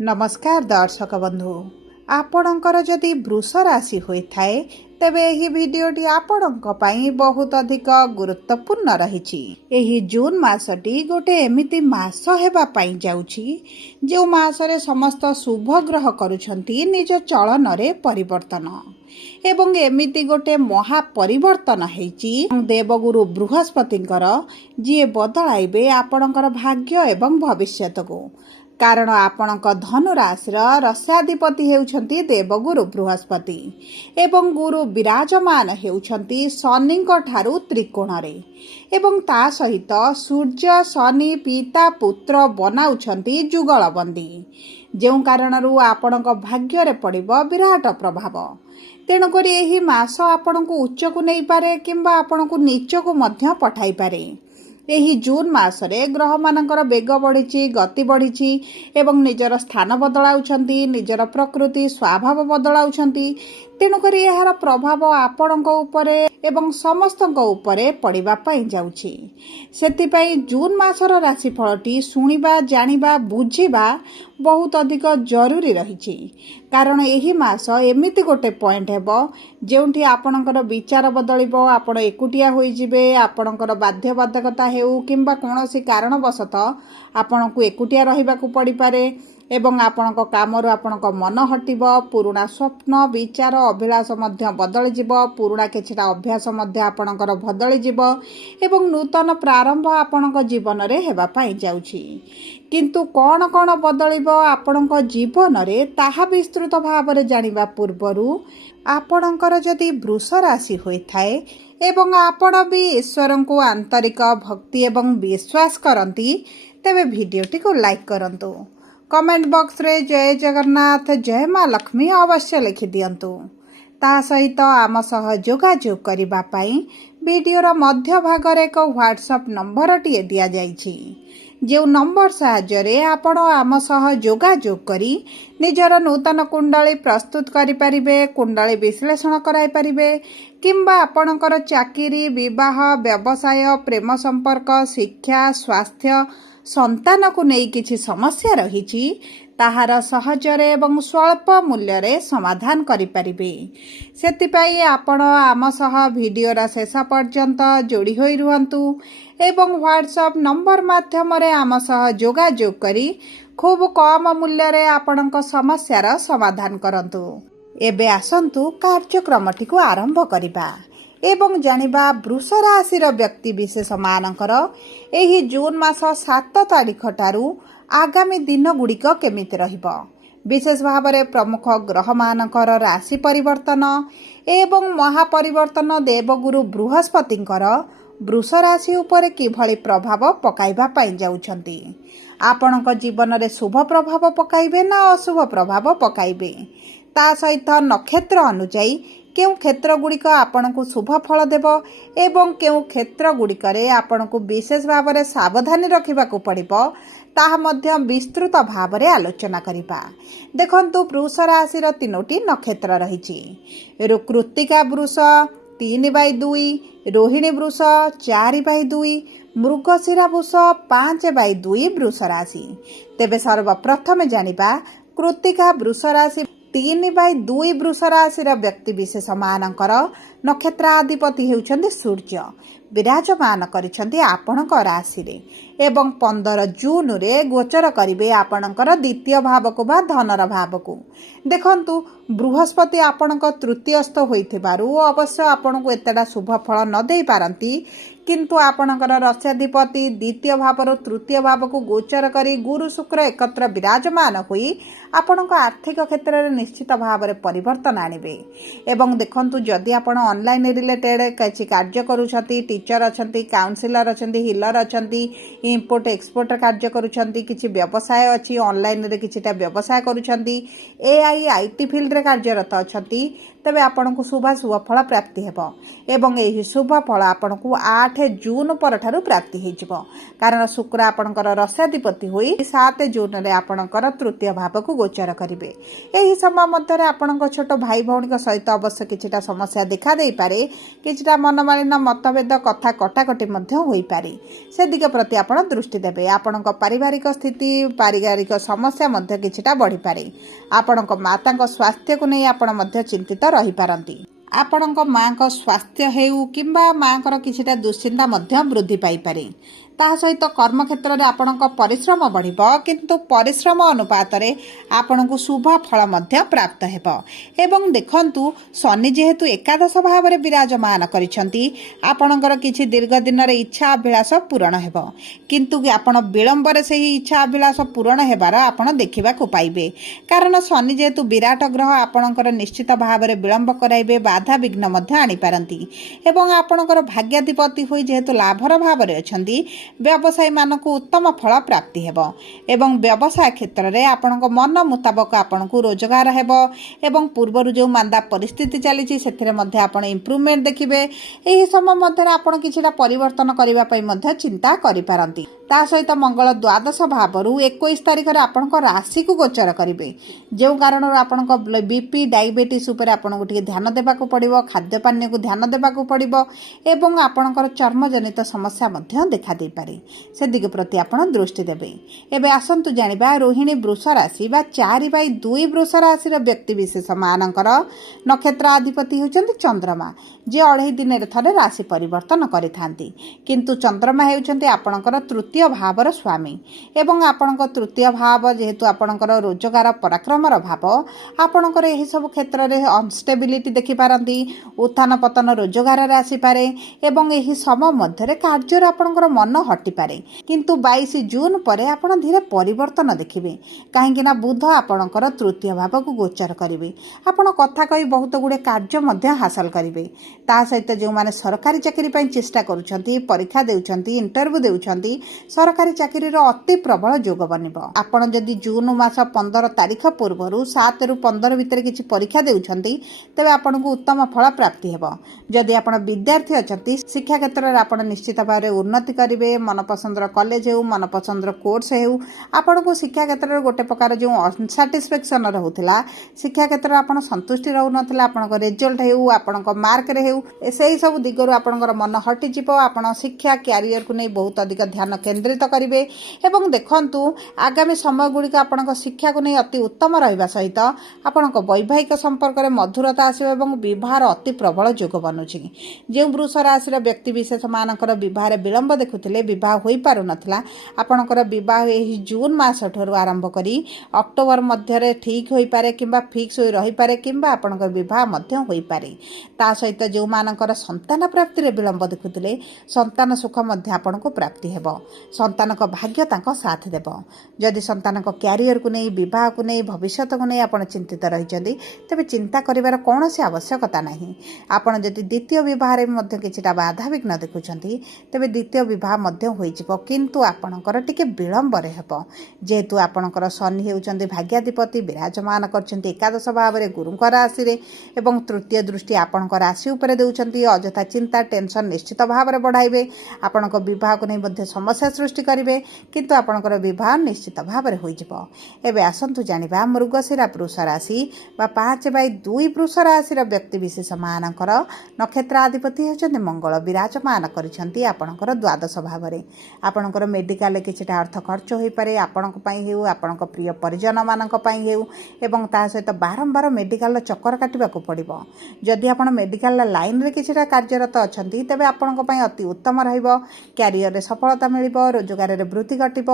नमस्कार दर्शक बंधु आपणकर जदि वृष राशि होइथाए तेबे एही वीडियोटी आपणक पई बहुत अधिक गुरुत्वपूर्ण रहिछि। एही जून मासटी गोटे एमिति मास हेबा पई जाउछि जो मासरे समस्त शुभ ग्रह करूछंती निज चलन रे परिवर्तन एवं एमिति गोटे महा परिवर्तन हेछि देवगुरु बृहस्पतिंकर जी बदलाइबे आपणकर भाग्य एवं भविष्यत को। कारण आपणक धनु राशि रस्याधिपति हेउछंती देवगुरु बृहस्पति एवं गुरु विराजमान हेउछंती शनिंक ठारू त्रिकोण रे एवं ता सहित सूर्य शनि पिता पुत्र बनाउछंती जुगलबंदी जेउ कारणरू आपणक भाग्य रे पड़िबो विराट प्रभाव। तेणुकरी एही मास आपणको उच्च को नहीं पारे किंबा आपणको नीच को मध्य पठाई पारे। एही जून मासरे ग्रह मानकर बेग बढ़ी गति बढ़ी एवं निजर स्थान बदलाउछंती निजर प्रकृति स्वभाव बदलाउछंती। तेणुकरी यार प्रभाव आपणक उपरे एवं समस्तक उपरे पड़िबा पई जाउछि। सेतिपई जून मासर राशिफलटी सुनिबा जानिबा बुझिबा बहुत अधिक जरूरी रहिछि। कारण एही मास एमिति गोटे पॉइंट हेबो जेउठी आपणकर विचार बदलिबो आपण एकुटिया होई जिवे आपणकर बाध्य बाधकता हेउ किंबा कोनोसी कारणवशत आपणको एकुटिया रहिबाकू पड़ी पारे एवं आपणक कामरू आपणक मन हटिबो पुराना स्वप्न विचार अभिलाष मध्य बदली जिवो पुराना किछटा अभ्यास मध्य आपणकर बदली जिवो एवं नूतन प्रारंभ आपणक जीवन रे हेबा पई जाउछि। किंतु कौन कौन बदलिबो आपणक जीवन रे ताहा विस्तृत भाव रे जानिबा पूर्वरु आपणकर जदि वृष राशि होइथाए एवं आपण भी ईश्वर को आंतरिक भक्ति एवं विश्वास करंती तेबे वीडियोटी को लाइक करंतु कमेंट बॉक्स रे जय जगन्नाथ जय मां लक्ष्मी अवश्य लिखि दियंतु। ता सहित आम सह जोगाजोग करिबा पई वीडियोर मध्य भाग रे एक व्हाट्सएप नंबर टिए दिया जाइछि जो नंबर साहाय्य आपण आम सह जोगाजोग करी निजर नूतन कुंडली प्रस्तुत करि परिबे कुंडली विश्लेषण कराई परिबे किंबा आपणकर चाकरी विवाह व्यवसाय प्रेम संपर्क शिक्षा स्वास्थ्य संतान को नहीं किछि समस्या रहिछि ताहार सहजरे एवं स्वल्प मूल्य रे समाधान करि परिबे। सेतिपई आपण आम सह वीडियोर शेष पर्यंत जोड़ी होई रुहंतु एवं व्हाट्सएप नंबर माध्यम रे आम सह जोगाजोग करी खूब कम मूल्य रे आपणक समस्यार समाधान करंतु। एबे आसंतु कार्यक्रमटी को आरंभ करिबा एवं जानिबा वृष राशिर व्यक्ति विशेष मानकर एही जून मास 7 तारिख ठारू आगामी दिन गुड़िक केमिति रहिबो विशेष भाव में प्रमुख ग्रह मानकर राशि परिवर्तन एवं महापरिवर्तन देवगुरु बृहस्पतिंकर वृष राशि उपरे किभଳି प्रभाव पकाइबा पाई जाउछंती। आपणक जीवन रे शुभ प्रभाव पकाइबे ना अशुभ प्रभाव पकाइबे ता सहित नक्षत्र अनुଯାयी केउ क्षेत्र गुड़िक आपण को शुभ फल देव एवं केउ क्षेत्र गुड़िक आपण को विशेष भाव में सावधानी रखा पड़िबो ताहा मध्य विस्तृत भाव में आलोचना करिबा। देखंतु वृष राशि 3टी नक्षत्र रहिछि कृत्तिका वृष 3/2 रोहिणी वृष 4/2 मृगशिरा वृष 5/2 वृष राशि। तेबे सर्वप्रथम जानिबा कृत्तिका वृष राशि 3/2 वृष राशि व्यक्ति विशेष मानकर नक्षत्राधिपति हेउछन्ति सूर्य विराजमान करिछन्ति आपणक राशि रे एवं 15 जून रे गोचर करिवे आपणकर द्वितीय भाव को बा धनर भाव को। देखंतु बृहस्पति आपणक तृतीयस्थ होइथिबारु अवश्य आपणको एतडा शुभ फल न देई पारंती किंतु आपणकर रस्याधिपति द्वितीय भाव तृतीय भाव को गोचर करी गुरु शुक्र एकत्र विराजमान होई आपणक आर्थिक क्षेत्र में निश्चित भाव में परिवर्तन आनिबे। एवं देखंतु जदि आपण ऑनलाइन रिलेटेड किछि कार्य करूछंती टीचर अछंती काउंसिलर अछंती हिलर अछंती इंपोर्ट एक्सपोर्ट कार्य करूछंती किछि व्यवसाय अछि ऑनलाइन रे किछिटा व्यवसाय करूछंती एआई आईटी फील्ड रे कार्यरत अछंती तेबे आपनको शुभ फल प्राप्ति हेबो एवं एही शुभ फल आपनको 8 जून पर ठारू प्राप्ति हेजिबो कारण शुक्र आपणकर रस्याधिपति होई 7 जून रे आपणकर तृतीय भाव को गोचर करिवे। एही समय मध्य रे आपणक छोट भाई भौणी सहित अवश्य किछिटा समस्या देखा देई पारे किछिटा मनमालिन्य मतभेद କଥା କଟାକଟି ମଧ୍ୟ ହୋଇପାରେ। ସେ ଦିଗ ପ୍ରତି ଆପଣ ଦୃଷ୍ଟି ଦେବେ। ଆପଣଙ୍କ ପାରିବାରିକ ସ୍ଥିତି, ପାରିବାରିକ ସମସ୍ୟା ମଧ୍ୟ କିଛିଟା ବଢ଼ିପାରେ। ଆପଣଙ୍କ ମାତାଙ୍କ ସ୍ୱାସ୍ଥ୍ୟକୁ ନେଇ ଆପଣ ମଧ୍ୟ ଚିନ୍ତିତ ରହିପାରନ୍ତି। ଆପଣଙ୍କ ମାଙ୍କ ସ୍ୱାସ୍ଥ୍ୟ ହେଉ କିମ୍ବା ମାଙ୍କର କିଛିଟା ଦୁଶ୍ଚିନ୍ତା ମଧ୍ୟ ବୃଦ୍ଧି ପାଇପାରେ। ତାହା ସହିତ କର୍ମକ୍ଷେତ୍ରରେ ଆପଣଙ୍କ ପରିଶ୍ରମ ବଢ଼ିବ, କିନ୍ତୁ ପରିଶ୍ରମ ଅନୁପାତରେ ଆପଣଙ୍କୁ ଶୁଭ ଫଳ ମଧ୍ୟ ପ୍ରାପ୍ତ ହେବ। ଏବଂ ଦେଖନ୍ତୁ, ଶନି ଯେହେତୁ ଏକାଦଶ ଭାବରେ ବିରାଜମାନ କରିଛନ୍ତି, ଆପଣଙ୍କର କିଛି ଦୀର୍ଘ ଦିନର ଇଚ୍ଛା ଅଭିଳାଷ ପୂରଣ ହେବ। କିନ୍ତୁ ଆପଣ ବିଳମ୍ବରେ ସେହି ଇଚ୍ଛା ଅଭିଳାଷ ପୂରଣ ହେବାର ଆପଣ ଦେଖିବାକୁ ପାଇବେ। କାରଣ ଶନି ଯେହେତୁ ବିରାଟ ଗ୍ରହ, ଆପଣଙ୍କର ନିଶ୍ଚିତ ଭାବରେ ବିଳମ୍ବ କରାଇବେ, ବାଧାବିଘ୍ନ ମଧ୍ୟ ଆଣିପାରନ୍ତି। ଏବଂ ଆପଣଙ୍କର ଭାଗ୍ୟାଧିପତି ହୋଇ ଯେହେତୁ ଲାଭର ଭାବରେ ଅଛନ୍ତି, ବ୍ୟବସାୟୀମାନଙ୍କୁ ଉତ୍ତମ ଫଳ ପ୍ରାପ୍ତି ହେବ। ଏବଂ ବ୍ୟବସାୟ କ୍ଷେତ୍ରରେ ଆପଣଙ୍କ ମନ ମୁତାବକ ଆପଣଙ୍କୁ ରୋଜଗାର ହେବ। ଏବଂ ପୂର୍ବରୁ ଯେଉଁ ମାନ୍ଦା ପରିସ୍ଥିତି ଚାଲିଛି ସେଥିରେ ମଧ୍ୟ ଆପଣ ଇମ୍ପ୍ରୁଭମେଣ୍ଟ ଦେଖିବେ। ଏହି ସମୟ ମଧ୍ୟରେ ଆପଣ କିଛିଟା ପରିବର୍ତ୍ତନ କରିବା ପାଇଁ ମଧ୍ୟ ଚିନ୍ତା କରିପାରନ୍ତି। ତା ସହିତ ମଙ୍ଗଳ ଦ୍ୱାଦଶ ଭାବରୁ 21 ତାରିଖରେ ଆପଣଙ୍କ ରାଶିକୁ ଗୋଚର କରିବେ। ଯେଉଁ କାରଣରୁ ଆପଣଙ୍କ ବିପି, ଡାଇବେଟିସ୍ ଉପରେ ଆପଣଙ୍କୁ ଟିକେ ଧ୍ୟାନ ଦେବାକୁ ପଡ଼ିବ, ଖାଦ୍ୟପାନୀୟକୁ ଧ୍ୟାନ ଦେବାକୁ ପଡ଼ିବ ଏବଂ ଆପଣଙ୍କର ଚର୍ମଜନିତ ସମସ୍ୟା ମଧ୍ୟ ଦେଖାଦେଇପାରେ। ସେ ଦିଗ ପ୍ରତି ଆପଣ ଦୃଷ୍ଟି ଦେବେ। ଏବେ ଆସନ୍ତୁ ଜାଣିବା ରୋହିଣୀ ବୃଷ ରାଶି ବା 4/2 ବୃଷ ରାଶିର ବ୍ୟକ୍ତିବିଶେଷ ମାନଙ୍କର ନକ୍ଷତ୍ର ଅଧିପତି ହେଉଛନ୍ତି ଚନ୍ଦ୍ରମା, ଯିଏ 2.5 ଦିନରେ ଥରେ ରାଶି ପରିବର୍ତ୍ତନ କରିଥାନ୍ତି। କିନ୍ତୁ ଚନ୍ଦ୍ରମା ହେଉଛନ୍ତି ଆପଣଙ୍କର ତୃତୀୟ ଭାବର ସ୍ୱାମୀ ଏବଂ ଆପଣଙ୍କ ତୃତୀୟ ଭାବ ଯେହେତୁ ଆପଣଙ୍କର ରୋଜଗାର ପରାକ୍ରମର ଭାବ, ଆପଣଙ୍କର ଏହିସବୁ କ୍ଷେତ୍ରରେ ଅନଷ୍ଟେବିଲିଟି ଦେଖିପାରନ୍ତି। ଉତ୍ଥାନ ପତନ ରୋଜଗାରରେ ଆସିପାରେ ଏବଂ ଏହି ସମୟ ମଧ୍ୟରେ କାର୍ଯ୍ୟରେ ଆପଣଙ୍କର ମନ ହଟିପାରେ। କିନ୍ତୁ 22 ଜୁନ୍ ପରେ ଆପଣ ଧୀରେ ପରିବର୍ତ୍ତନ ଦେଖିବେ, କାହିଁକି ନା ବୁଧ ଆପଣଙ୍କର ତୃତୀୟ ଭାବକୁ ଗୋଚର କରିବେ। ଆପଣ କଥା କହି ବହୁତ ଗୁଡ଼ିଏ କାର୍ଯ୍ୟ ମଧ୍ୟ ହାସଲ କରିବେ। ତା ସହିତ ଯେଉଁମାନେ ସରକାରୀ ଚାକିରି ପାଇଁ ଚେଷ୍ଟା କରୁଛନ୍ତି, ପରୀକ୍ଷା ଦେଉଛନ୍ତି, ଇଣ୍ଟରଭ୍ୟୁ ଦେଉଛନ୍ତି, ସରକାରୀ ଚାକିରିର ଅତି ପ୍ରବଳ ଯୋଗ ବନିବ। ଆପଣ ଯଦି ଜୁନ୍ ମାସ 15 ତାରିଖ ପୂର୍ବରୁ 7 ରୁ 15 ଭିତରେ କିଛି ପରୀକ୍ଷା ଦେଉଛନ୍ତି, ତେବେ ଆପଣଙ୍କୁ ଉତ୍ତମ ଫଳ ପ୍ରାପ୍ତି ହେବ। ଯଦି ଆପଣ ବିଦ୍ୟାର୍ଥୀ ଅଛନ୍ତି, ଶିକ୍ଷା କ୍ଷେତ୍ରରେ ଆପଣ ନିଶ୍ଚିତ ଭାବରେ ଉନ୍ନତି କରିବେ। ମନପସନ୍ଦର କଲେଜ ହେଉ, ମନପସନ୍ଦର କୋର୍ସ ହେଉ, ଆପଣଙ୍କୁ ଶିକ୍ଷା କ୍ଷେତ୍ରରେ ଗୋଟେ ପ୍ରକାର ଯେଉଁ ଅନସାଟିସ୍ଫ୍ୟାକ୍ସନ୍ ରହୁଥିଲା, ଶିକ୍ଷା କ୍ଷେତ୍ରରେ ଆପଣ ସନ୍ତୁଷ୍ଟି ରହୁନଥିଲା, ଆପଣଙ୍କ ରେଜଲ୍ଟ ହେଉ, ଆପଣଙ୍କ ମାର୍କରେ ହେଉ, ସେହି ସବୁ ଦିଗରୁ ଆପଣଙ୍କର ମନ ହଟିଯିବ। ଆପଣ ଶିକ୍ଷା କ୍ୟାରିୟରକୁ ନେଇ ବହୁତ ଅଧିକ ଧ୍ୟାନ କେନ୍ଦ୍ରିତ କରିବେ। ଏବଂ ଦେଖନ୍ତୁ, ଆଗାମୀ ସମୟ ଗୁଡ଼ିକ ଆପଣଙ୍କ ଶିକ୍ଷାକୁ ନେଇ ଅତି ଉତ୍ତମ ରହିବା ସହିତ ଆପଣଙ୍କ ବୈବାହିକ ସମ୍ପର୍କରେ ମଧୁରତା ଆସିବ ଏବଂ ବିବାହର ଅତି ପ୍ରବଳ ଯୋଗ ବନୁଛି। ଯେଉଁ ବୃଷ ରାଶିର ବ୍ୟକ୍ତିବିଶେଷ ମାନଙ୍କର ବିବାହରେ ବିଳମ୍ବ ଦେଖୁଥିଲେ, ବିବାହ ହୋଇପାରୁନଥିଲା, ଆପଣଙ୍କର ବିବାହ ଏହି ଜୁନ୍ ମାସଠାରୁ ଆରମ୍ଭ କରି ଅକ୍ଟୋବର ମଧ୍ୟରେ ଠିକ୍ ହୋଇପାରେ କିମ୍ବା ଫିକ୍ସ ହୋଇ ରହିପାରେ କିମ୍ବା ଆପଣଙ୍କର ବିବାହ ମଧ୍ୟ ହୋଇପାରେ। ତା ସହିତ ଯେଉଁମାନଙ୍କର ସନ୍ତାନ ପ୍ରାପ୍ତିରେ ବିଳମ୍ବ ଦେଖୁଥିଲେ, ସନ୍ତାନ ସୁଖ ମଧ୍ୟ ଆପଣଙ୍କୁ ପ୍ରାପ୍ତି ହେବ। ସନ୍ତାନଙ୍କ ଭାଗ୍ୟ ତାଙ୍କ ସାଥ ଦେବ। ଯଦି ସନ୍ତାନଙ୍କ କ୍ୟାରିୟରକୁ ନେଇ, ବିବାହକୁ ନେଇ, ଭବିଷ୍ୟତକୁ ନେଇ ଆପଣ ଚିନ୍ତିତ ରହିଛନ୍ତି, ତେବେ ଚିନ୍ତା କରିବାର କୌଣସି ଆବଶ୍ୟକତା ନାହିଁ। ଆପଣ ଯଦି ଦ୍ୱିତୀୟ ବିବାହରେ ମଧ୍ୟ କିଛିଟା ବାଧାବିଘ୍ନ ଦେଖୁଛନ୍ତି, ତେବେ ଦ୍ୱିତୀୟ ବିବାହ ମଧ୍ୟ ହୋଇଯିବ, କିନ୍ତୁ ଆପଣଙ୍କର ଟିକେ ବିଳମ୍ବରେ ହେବ। ଯେହେତୁ ଆପଣଙ୍କର ଶନି ହେଉଛନ୍ତି ଭାଗ୍ୟାଧିପତି, ବିରାଜମାନ କରିଛନ୍ତି ଏକାଦଶ ଭାବରେ ଗୁରୁଙ୍କ ରାଶିରେ ଏବଂ ତୃତୀୟ ଦୃଷ୍ଟି ଆପଣଙ୍କ ରାଶି ଉପରେ ଦେଉଛନ୍ତି, ଅଯଥା ଚିନ୍ତା, ଟେନସନ୍ ନିଶ୍ଚିତ ଭାବରେ ବଢ଼ାଇବେ। ଆପଣଙ୍କ ବିବାହକୁ ନେଇ ମଧ୍ୟ ସମସ୍ୟା ସୃଷ୍ଟି କରିବେ, କିନ୍ତୁ ଆପଣଙ୍କର ବିବାହ ନିଶ୍ଚିତ ଭାବରେ ହୋଇଯିବ। ଏବେ ଆସନ୍ତୁ ଜାଣିବା ମୃଗଶିରା ବୃଷ ରାଶି ବା 5/2 ବୃଷ ରାଶିର ବ୍ୟକ୍ତିବିଶେଷ ମାନଙ୍କର ନକ୍ଷତ୍ର ଅଧିପତି ହେଉଛନ୍ତି ମଙ୍ଗଳ, ବିରାଜମାନ କରିଛନ୍ତି ଆପଣଙ୍କର ଦ୍ୱାଦଶ ଭାବରେ। ଆପଣଙ୍କର ମେଡ଼ିକାଲରେ କିଛିଟା ଅର୍ଥ ଖର୍ଚ୍ଚ ହୋଇପାରେ, ଆପଣଙ୍କ ପାଇଁ ହେଉ, ଆପଣଙ୍କ ପ୍ରିୟ ପରିଜନମାନଙ୍କ ପାଇଁ ହେଉ ଏବଂ ତା ସହିତ ବାରମ୍ବାର ମେଡ଼ିକାଲର ଚକ୍କର କାଟିବାକୁ ପଡ଼ିବ। ଯଦି ଆପଣ ମେଡ଼ିକାଲ ଲାଇନରେ କିଛିଟା କାର୍ଯ୍ୟରତ ଅଛନ୍ତି, ତେବେ ଆପଣଙ୍କ ପାଇଁ ଅତି ଉତ୍ତମ ରହିବ। କ୍ୟାରିୟରରେ ସଫଳତା ମିଳିବ, ରୋଜଗାରରେ ବୃଦ୍ଧି ଘଟିବ,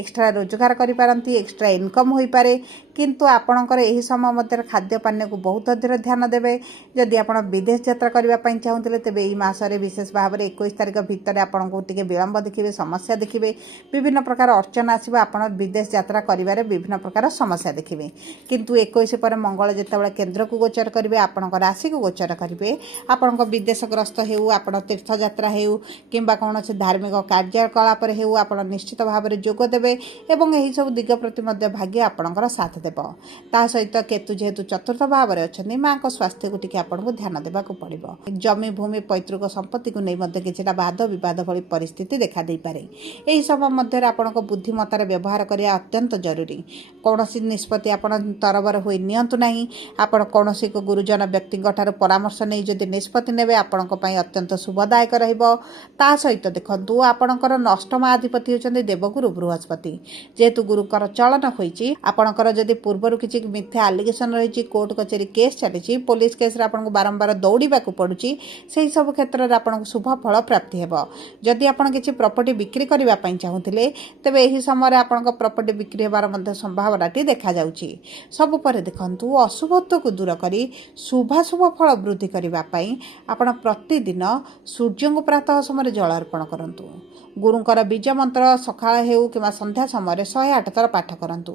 ଏକ୍ସଟ୍ରା ରୋଜଗାର କରିପାରନ୍ତି, ଏକ୍ସଟ୍ରା ଇନକମ୍ ହୋଇପାରେ। କିନ୍ତୁ ଆପଣଙ୍କର ଏହି ସମୟ ମଧ୍ୟରେ ଖାଦ୍ୟପାନୀୟକୁ ବହୁତ ଅଧିକ ଧ୍ୟାନ ଦେବେ। ଯଦି ଆପଣ ବିଦେଶ ଯାତ୍ରା କରିବା ପାଇଁ ଚାହୁଁଥିଲେ, ତେବେ ଏହି ମାସରେ ବିଶେଷ ଭାବରେ 21 ତାରିଖ ଭିତରେ ଆପଣଙ୍କୁ ଟିକେ ବିଳମ୍ବ ଦେଖିବେ, ସମସ୍ୟା ଦେଖିବେ, ବିଭିନ୍ନ ପ୍ରକାର ଅର୍ଚନା ଆସିବ। ଆପଣ ବିଦେଶ ଯାତ୍ରା କରିବାରେ ବିଭିନ୍ନ ପ୍ରକାର ସମସ୍ୟା ଦେଖିବେ। କିନ୍ତୁ 21 ପରେ ମଙ୍ଗଳ ଯେତେବେଳେ କେନ୍ଦ୍ରକୁ ଗୋଚର କରିବେ, ଆପଣଙ୍କ ରାଶିକୁ ଗୋଚର କରିବେ, ଆପଣଙ୍କ ବିଦେଶ ଗ୍ରସ୍ତ ହେଉ, ଆପଣ ତୀର୍ଥଯାତ୍ରା ହେଉ କିମ୍ବା କୌଣସି ଧାର୍ମିକ କାର୍ଯ୍ୟକଳାପରେ ହେଉ, ଆପଣ ନିଶ୍ଚିତ ଭାବରେ ଯୋଗ ଦେବେ ଏବଂ ଏହିସବୁ ଦିଗ ପ୍ରତି ମଧ୍ୟ ଭାଗ୍ୟ ଆପଣଙ୍କର ସାଥ ଦେବ। ତା ସହିତ କେତୁ ଯେହେତୁ ଚତୁର୍ଥ ଭାବରେ ଅଛନ୍ତି, ମାଙ୍କ ସ୍ୱାସ୍ଥ୍ୟକୁ ଟିକେ ଆପଣଙ୍କୁ ଧ୍ୟାନ ଦେବାକୁ ପଡ଼ିବ। ଜମି ଭୂମି ପୈତୃକ ସମ୍ପତ୍ତିକୁ ନେଇ ମଧ୍ୟ କିଛିଟା ବାଦ ବିବାଦ ଭଳି ପରିସ୍ଥିତି ଦେଖାଦେଇପାରେ। ଏହି ସମୟ ମଧ୍ୟରେ ଆପଣଙ୍କ ବୁଦ୍ଧିମତ୍ତାର ବ୍ୟବହାର କରିବା ଅତ୍ୟନ୍ତ ଜରୁରୀ। କୌଣସି ନିଷ୍ପତ୍ତି ଆପଣ ତରବର ହୋଇ ନିଅନ୍ତୁ ନାହିଁ। ଆପଣ କୌଣସି ଏକ ଗୁରୁଜନ ବ୍ୟକ୍ତିଙ୍କ ଠାରୁ ପରାମର୍ଶ ନେଇ ଯଦି ନିଷ୍ପତ୍ତି ନେବେ, ଆପଣଙ୍କ ପାଇଁ ଅତ୍ୟନ୍ତ ଶୁଭଦାୟକ ରହିବ। ତା ସହିତ ଦେଖନ୍ତୁ, ଆପଣଙ୍କର ଅଷ୍ଟମ ଅଧିପତି ହେଉଛନ୍ତି ଦେବଗୁରୁ ବୃହସ୍ପତି। ଯେହେତୁ ଗୁରୁଙ୍କର ଚଳନ ହୋଇଛି, ଆପଣଙ୍କର ଯଦି ପୂର୍ବରୁ କିଛି ମିଥ୍ୟା ଆଲିଗେସନ୍ ରହିଛି, କୋର୍ଟ କଚେରୀ କେସ୍ ଚାଲିଛି, ପୋଲିସ କେସ୍ରେ ଆପଣଙ୍କୁ ବାରମ୍ବାର ଦୌଡ଼ିବାକୁ ପଡ଼ୁଛି, ସେହି ସବୁ କ୍ଷେତ୍ରରେ ଆପଣଙ୍କୁ ଶୁଭ ଫଳ ପ୍ରାପ୍ତି ହେବ। ଯଦି ଆପଣ କିଛି ପ୍ରପର୍ଟି ବିକ୍ରି କରିବା ପାଇଁ ଚାହୁଁଥିଲେ, ତେବେ ଏହି ସମୟରେ ଆପଣଙ୍କ ପ୍ରପର୍ଟି ବିକ୍ରି ହେବାର ମଧ୍ୟ ସମ୍ଭାବନାଟି ଦେଖାଯାଉଛି। ସବୁ ପରେ ଦେଖନ୍ତୁ, ଅଶୁଭତ୍ୱକୁ ଦୂର କରି ଶୁଭାଶୁଭ ଫଳ ବୃଦ୍ଧି କରିବା ପାଇଁ ଆପଣ ପ୍ରତିଦିନ ସୂର୍ଯ୍ୟଙ୍କୁ ପ୍ରାତଃ ସମୟରେ ଜଳ ଅର୍ପଣ କରନ୍ତୁ। ଗୁରୁଙ୍କର ବୀଜ ମନ୍ତ୍ର ସକାଳ ହେଉ କିମ୍ବା ସନ୍ଧ୍ୟା ସମୟରେ 108 ଥର ପାଠ କରନ୍ତୁ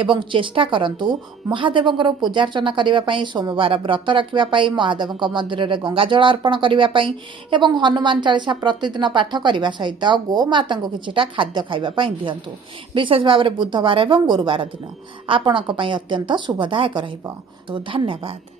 ଏବଂ ଚେଷ୍ଟା କରନ୍ତୁ ମହାଦେବଙ୍କର ପୂଜାର୍ଚ୍ଚନା କରିବା ପାଇଁ, ସୋମବାର ବ୍ରତ ରଖିବା ପାଇଁ, ମହାଦେବଙ୍କ ମନ୍ଦିରରେ ଗଙ୍ଗା ଜଳ ଅର୍ପଣ କରିବା ପାଇଁ ଏବଂ ହନୁମାନ ଚାଳିଶା ପ୍ରତିଦିନ ପାଠ କରିବା ସହିତ ଗୋମାତାଙ୍କୁ କିଛିଟା ଖାଦ୍ୟ ଖାଇବା ପାଇଁ ଦିଅନ୍ତୁ। ବିଶେଷ ଭାବରେ ବୁଧବାର ଏବଂ ଗୁରୁବାର ଦିନ ଆପଣଙ୍କ ପାଇଁ ଅତ୍ୟନ୍ତ ଶୁଭଦାୟକ ରହିବ। ଧନ୍ୟବାଦ।